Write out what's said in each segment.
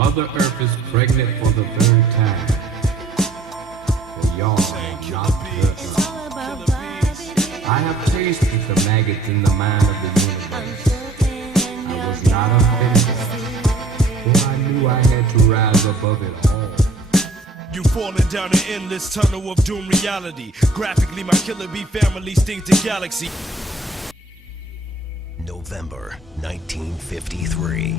Mother Earth is pregnant for the third time. For y'all are not the Earth. I have tasted the maggots in the mind of the universe. I was not offended, for I knew I had to rise above it all. You falling down an endless tunnel of doom reality. Graphically, my killer bee family stings the galaxy. November 1953.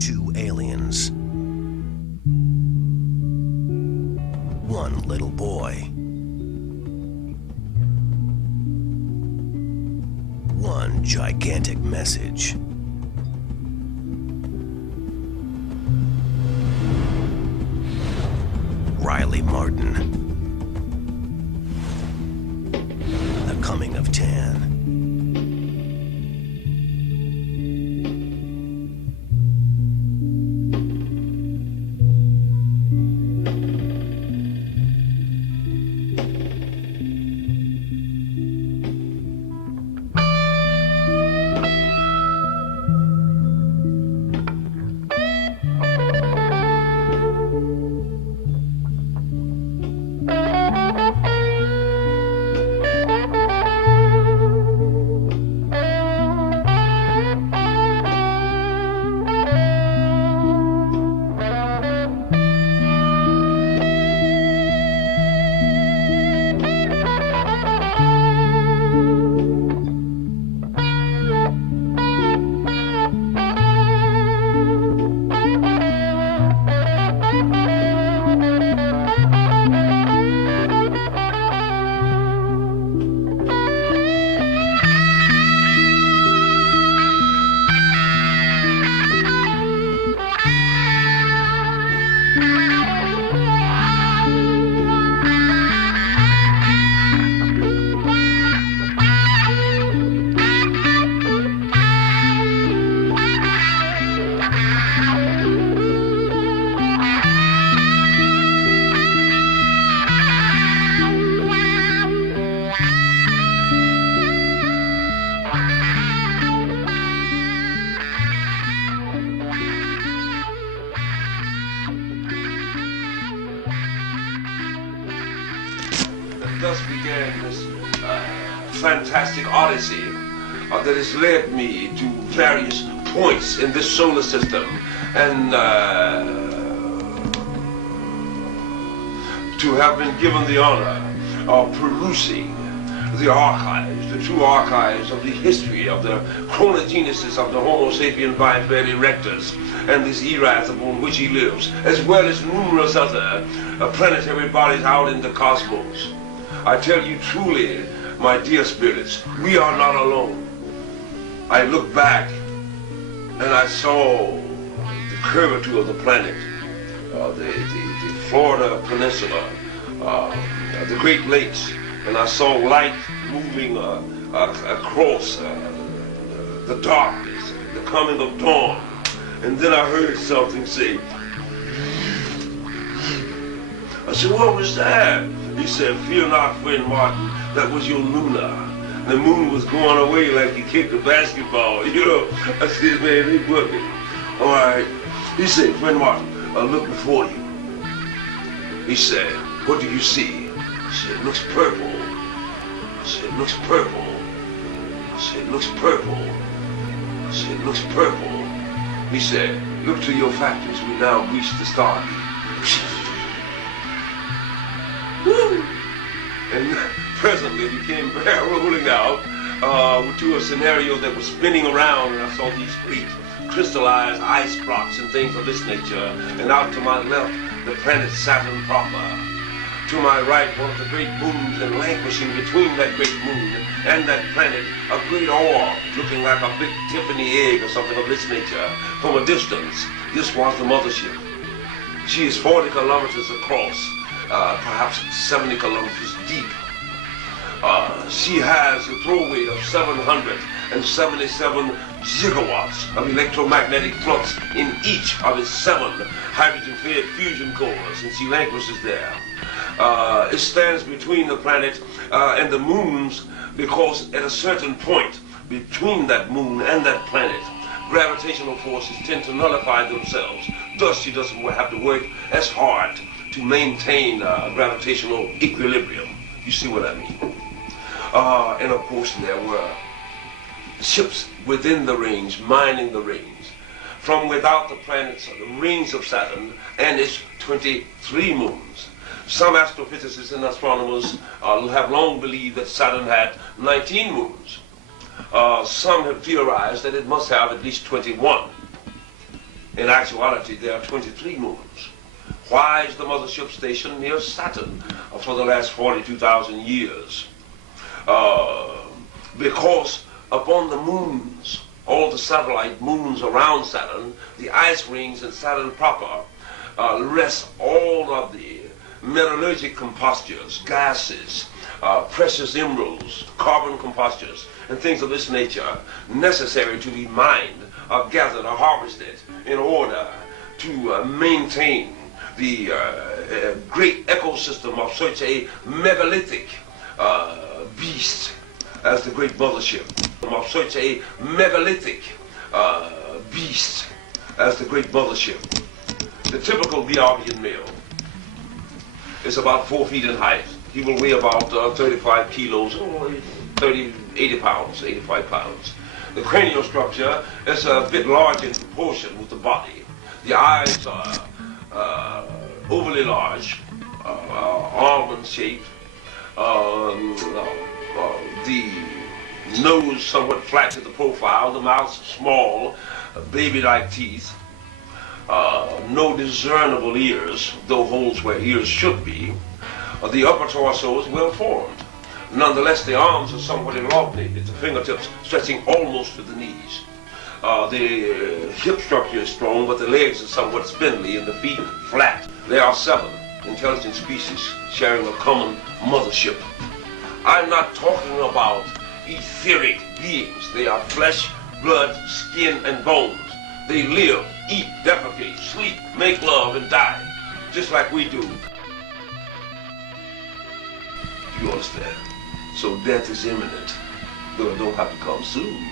Two aliens. One little boy. One gigantic message. Riley Martin. The Coming of Tan. Thus began this fantastic odyssey that has led me to various points in this solar system, and to have been given the honor of perusing the archives, the true archives of the history of the chronogenesis of the Homo sapien biped erectus and this eras upon which he lives, as well as numerous other planetary bodies out in the cosmos. I tell you truly, my dear spirits, we are not alone. I looked back and I saw the curvature of the planet, the Florida Peninsula, the Great Lakes, and I saw light moving across the darkness, the coming of dawn. And then I heard something say, I said, what was that? He said, fear not, friend Martin, that was your Luna. The moon was going away like you kicked a basketball, you know. I said, man, they bugging. All right. He said, friend Martin, look before you. He said, what do you see? I said, it looks purple. I said, it looks purple. I said, it looks purple. I said, it looks purple. He said, look to your factors. We now reach the star. Woo! And presently became rolling out to a scenario that was spinning around, and I saw these great crystallized ice blocks and things of this nature. And out to my left, the planet Saturn proper. To my right, one of the great moons, and languishing between that great moon and that planet, a great orb looking like a big Tiffany egg or something of this nature. From a distance, this was the mothership. She is 40 kilometers across, perhaps 70 kilometers deep. She has a throw weight of 777 gigawatts of electromagnetic flux in each of its 7 hydrogen-fed fusion cores, and she languishes there. It stands between the planet and the moons because at a certain point between that moon and that planet, gravitational forces tend to nullify themselves. Thus, she doesn't have to work as hard to maintain gravitational equilibrium. You see what I mean? And of course, there were ships within the rings, mining the rings. From without the planets, the rings of Saturn, and its 23 moons. Some astrophysicists and astronomers have long believed that Saturn had 19 moons. Some have theorized that it must have at least 21. In actuality, there are 23 moons. Why is the mothership stationed near Saturn for the last 42,000 years? Because upon the moons, all the satellite moons around Saturn, the ice rings in Saturn proper, rest all of the metallurgic compostures, gases, precious emeralds, carbon compostures, and things of this nature necessary to be mined, gathered, or harvested in order to maintain the great ecosystem of such a megalithic beast as the great mothership, of such a megalithic beast as the great mothership. The typical Bab-Ilu male is about 4 feet in height. He will weigh about 35 kilos, or 80 pounds, 85 pounds. The cranial structure is a bit large in proportion with the body. The eyes are overly large, almond-shaped. The nose somewhat flat at the profile, the mouth small, baby-like teeth, no discernible ears, though holes where ears should be. The upper torso is well formed. Nonetheless, the arms are somewhat elongated, the fingertips stretching almost to the knees. The hip structure is strong, but the legs are somewhat spindly and the feet flat. There are 7 intelligent species sharing a common mothership. I'm not talking about etheric beings. They are flesh, blood, skin, and bones. They live, eat, defecate, sleep, make love, and die, just like we do. You understand? So death is imminent, though it don't have to come soon.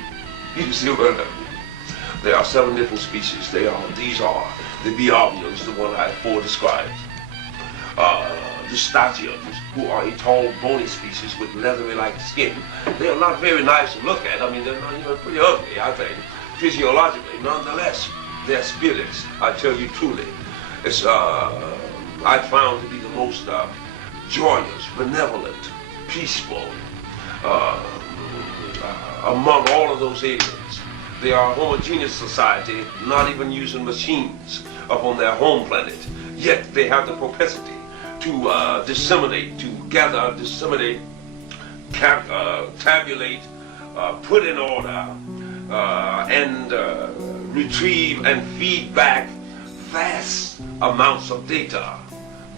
You see what I mean? There are 7 different species. These are the Bab-Ilus, the one I described. The Stygians, who are a tall, bony species with leathery-like skin. They are not very nice to look at. I mean, they're pretty ugly, I think, physiologically. Nonetheless, they're spirits, I tell you truly. It's, I found to be the most joyous, benevolent, peaceful among all of those aliens. They are a homogeneous society, not even using machines upon their home planet. Yet they have the propensity to disseminate, to gather, disseminate, tabulate, put in order, and retrieve and feed back vast amounts of data.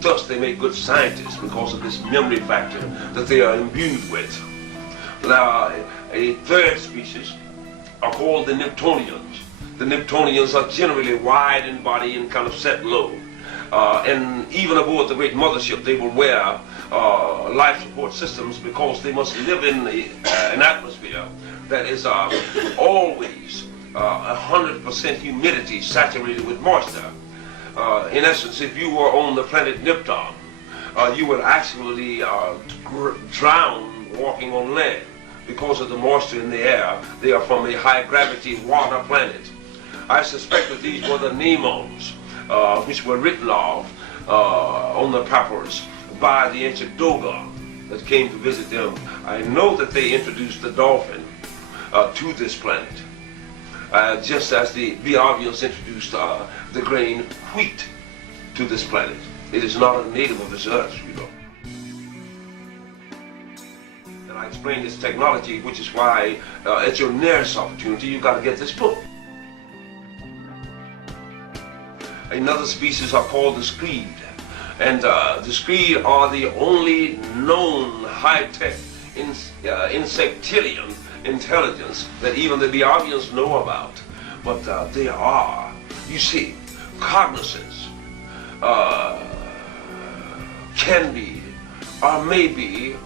Thus they make good scientists because of this memory factor that they are imbued with. Now, a 3rd species are called the Neptunians. The Neptunians are generally wide in body and kind of set low. And even aboard the great mothership, they will wear life support systems because they must live in an atmosphere that is always 100% humidity saturated with moisture. In essence, if you were on the planet Neptune, you would actually drown walking on land because of the moisture in the air. They are from a high gravity water planet. I suspect that these were the Nemons, which were written of on the papyrus by the ancient Dogon that came to visit them. I know that they introduced the dolphin to this planet, just as the Bab-Ilus introduced the grain wheat to this planet. It is not a native of this earth, you know. And I explain this technology, which is why at your nearest opportunity, you got to get this book. Another species are called the Screed. And the Screed are the only known high-tech insectilian intelligence that even the Bab-Ilus know about. But they are, you see, cognizance can be, or may be,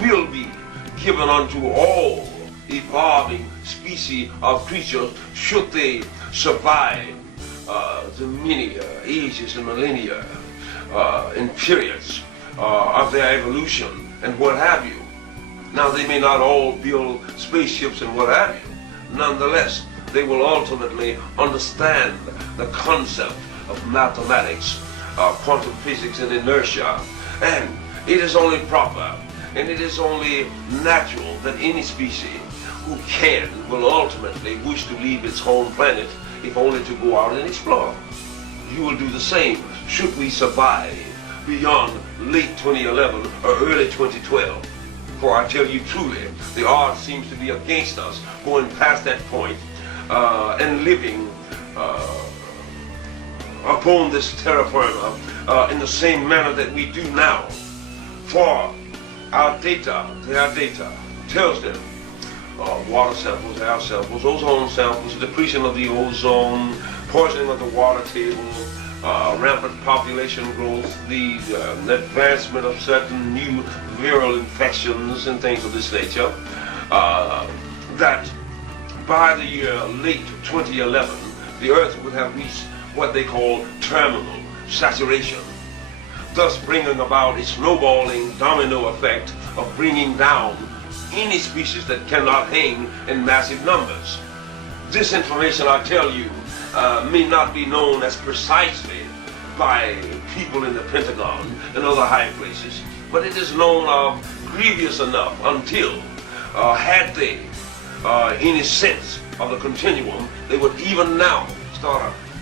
will be given unto all evolving species of creatures, should they survive the many ages and millennia and periods of their evolution and what have you. Now, they may not all build spaceships and what have you. Nonetheless, they will ultimately understand the concept of mathematics, quantum physics and inertia. And it is only proper and it is only natural that any species who can will ultimately wish to leave its home planet, if only to go out and explore. You will do the same should we survive beyond late 2011 or early 2012. For I tell you truly, the odds seems to be against us going past that point and living upon this terra firma in the same manner that we do now. For our data, their data, tells them water samples, air samples, ozone samples, depletion of the ozone, poisoning of the water table, rampant population growth, the advancement of certain new viral infections and things of this nature, that by the year late 2011, the Earth would have reached what they call terminal saturation, thus bringing about a snowballing domino effect of bringing down any species that cannot hang in massive numbers. This information, I tell you, may not be known as precisely by people in the Pentagon and other high places, but it is known of grievous enough until, had they any sense of the continuum, they would even now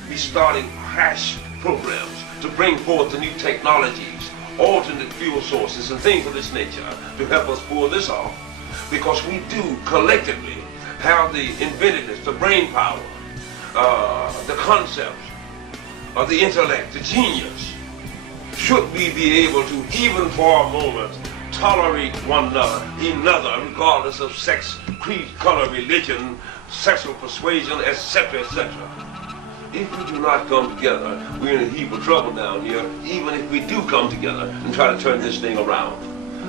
be starting crash programs to bring forth the new technologies, alternate fuel sources and things of this nature to help us pull this off, because we do collectively have the inventiveness, the brain power, the concepts, the intellect, the genius. Should we be able to, even for a moment, tolerate one another, regardless of sex, creed, color, religion, sexual persuasion, etc., etc. If we do not come together, we're in a heap of trouble down here, even if we do come together and try to turn this thing around.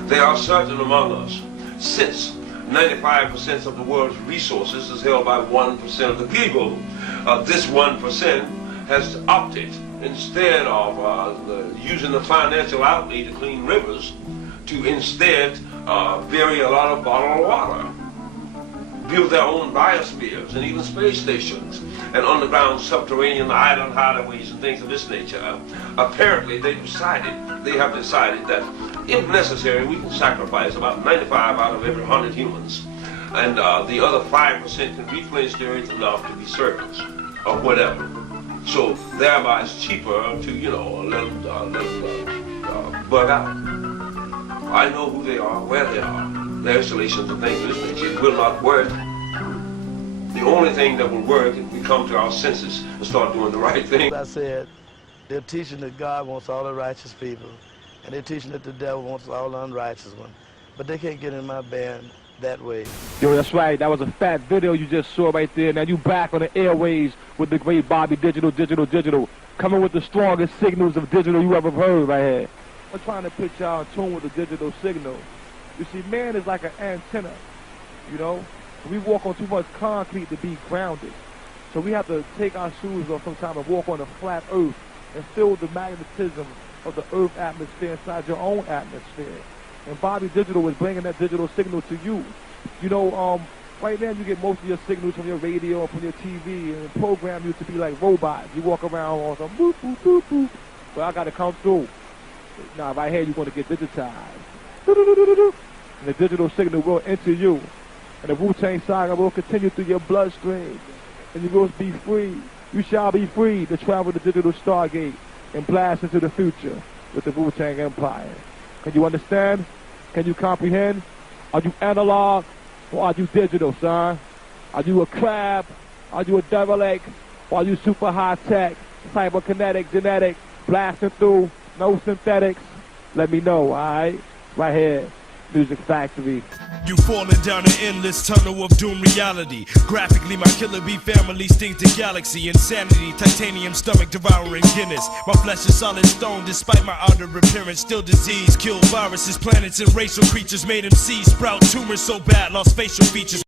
There are certain among us, since 95% of the world's resources is held by 1% of the people, this 1% has opted, instead of using the financial outlay to clean rivers, to instead bury a lot of bottled water, build their own biospheres and even space stations and underground subterranean island hideaways and things of this nature. Apparently they have decided that if necessary we can sacrifice about 95 out of every 100 humans, and the other 5% can replenish the earth enough to be servants or whatever. So thereby it's cheaper to, let them bug out. I know who they are, where they are, their installations and things of this nature. It will not work. The only thing that will work is if we come to our senses and start doing the right thing. I said, they're teaching that God wants all the righteous people, and they're teaching that the devil wants all the unrighteous ones. But they can't get in my band that way. Yo, that's right. That was a fat video you just saw right there. Now you back on the airways with the great Bobby Digital, coming with the strongest signals of digital you ever heard right here. I'm trying to put y'all in tune with the digital signal. You see, man is like an antenna, We walk on too much concrete to be grounded. So we have to take our shoes off sometimes and walk on a flat earth and feel the magnetism of the earth atmosphere inside your own atmosphere. And Bobby Digital is bringing that digital signal to you. Right now you get most of your signals from your radio and from your TV, and program you to be like robots. You walk around on some boop, boop, boop, boop. Well, I got to come through. Now, right here, you're going to get digitized. And the digital signal will enter you. And the Wu-Tang Saga will continue through your bloodstream. And you will be free. You shall be free to travel the digital stargate and blast into the future with the Wu-Tang Empire. Can you understand? Can you comprehend? Are you analog or are you digital, son? Are you a crab? Are you a derelict? Or are you super high-tech, cyberkinetic, genetic, blasting through, no synthetics? Let me know, alright? Right here, Music Factory. You falling down an endless tunnel of doom reality. Graphically, my killer bee family stings the galaxy. Insanity, titanium stomach devouring Guinness. My flesh is solid stone despite my outer appearance. Still disease, kill viruses, planets and racial creatures. Made MCs sprout tumors so bad, lost facial features.